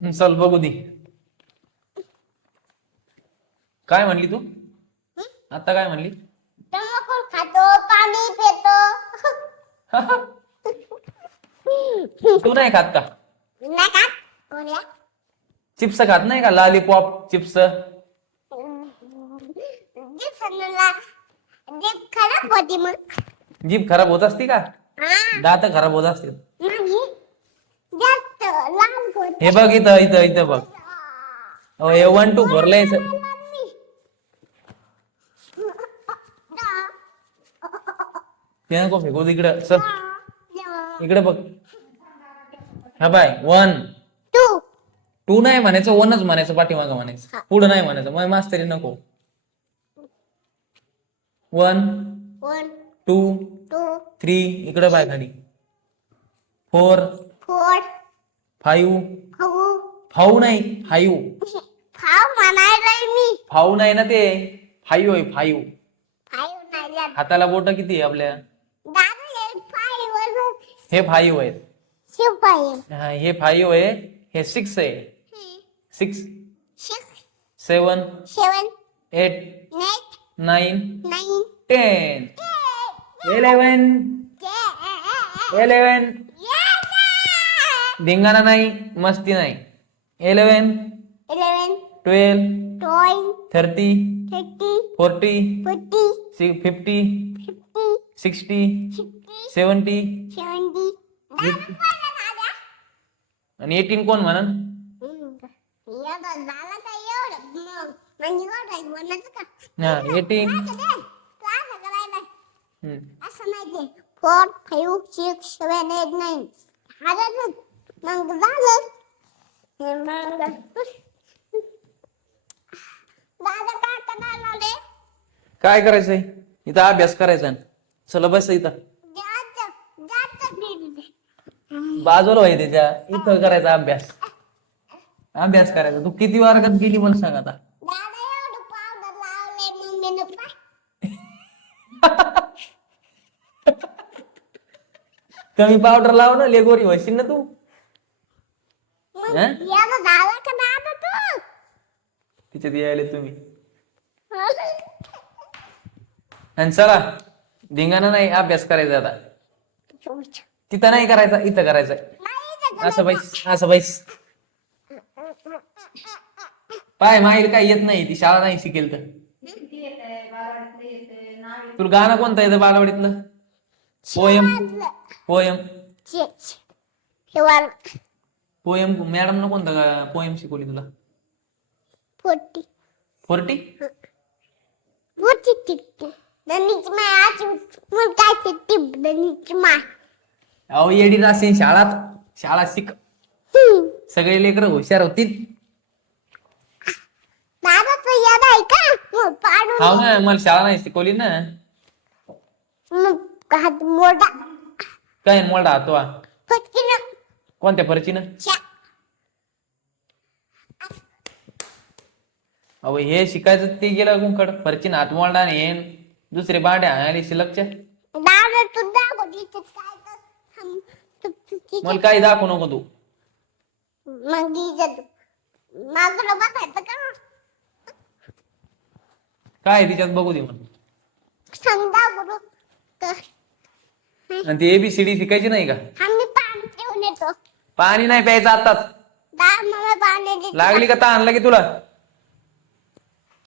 चल बघू दे. काय म्हणली तू आता? काय म्हणली? तंबाखू खातो, पाणी पितो. तू नाही खात का? नाही खात. कोणला? चिप्स खात नाही का? Lollipop chips. जीभ खराब होती मग. जीभ खराब होत असती का? हा. दात खराब होत असतील. नाही. जास्त लाल होते. हे बघ इथं इथं इथं बघ. हे 1 2 भरलंय. ते नको फेकू इकडं. सर इकडे बघ. हा बाय 1 2 नाही म्हणायचं, 1च म्हणायचं. पाठीमागं म्हणायचं, पुढं नाही म्हणायचं. मग मास्तरी नको. 1 2 3 इकडे बाय खाली. 4 5 फाऊ नाही 5. फाव म्हणायला मी. फाऊ नाही ना ते. 5 आहे 5. फाईव्ह नाही जात. हाताला बोट किती आहे आपल्या? दादा हे फाईव्ह हे 5 आहेत. शिपाई. हा, हे 5 आहे. हे 6 आहे. 6 सिक्स 7 सेवन 8 एट 9 नाईन 10 11 11 धिंगाणा नाही, मस्ती नाही. 11 11 12 12 30 30 40 40 50 50 60 60 70 70 आणि 18 कोण म्हणन? एवढं झालं का एवढं मग म्हणजे एवढं म्हणायचं का? हा 18. असं करायला असं माहिती 4 5 6 7 8 9 हजार मग झालं. मग दादा काय करायला रे? काय करायचंय इथं? अभ्यास करायचा. चला बस इथं. बाजूला व्हाय त्याच्या. इथं करायचा अभ्यास. अभ्यास करायचा. तू किती वर्गात गेली मला सांग आता? दादा एवढं पावडर लावले मम्मीनं पाय. कमी पावडर लाव ना, लेगोरी व्हायची ना तू. मग याला झाला का दादा तू? तिच्यात यायले तुम्ही. आणि चला धिंगाणा नाही, अभ्यास करायचा आता. तिथं नाही करायचा, इथं करायचं. असं बैस, असं बैस. पाय माईल काय येत नाही, ती शाळा नाही शिकेल तर. तुला गाणं कोणतं येतं बालवाडीतलं? Poem poem poem. मॅडम न कोणतं पोयम शिकवली तुला? 40 40 धनीची माय आज मग काय टिप धनीची माय. अहो येडी राहशील शाळात. शाळा शिक. सगळे लेकर हुशार होतील. दादाचं याद आहे का? मग पाडून हो ना, मला शाळा नाही शिकवली ना. मग हात मोडा काय मोठा हातो? फटकीनं कोणत्या फरचीनं? अहो हे शिकायचं ते गेलं कुंकड. फरचीन हात मोडा आणि हे दुसरे बांडे आले शिलकच्या. दादा तू दाखव तिथे काय तर मला काही दाखवू नको तू. मग इज्जत मागं बसायचं का? काय तिच्यात बघू दे म्हणून. समजा बरं तर आणि ती ABCD शिकायची नाही का? आम्ही पाणी ठेवून येतो. पाणी नाही प्यायचं आताच. मला पाणी देतो. लागली का तहान लगे तुला?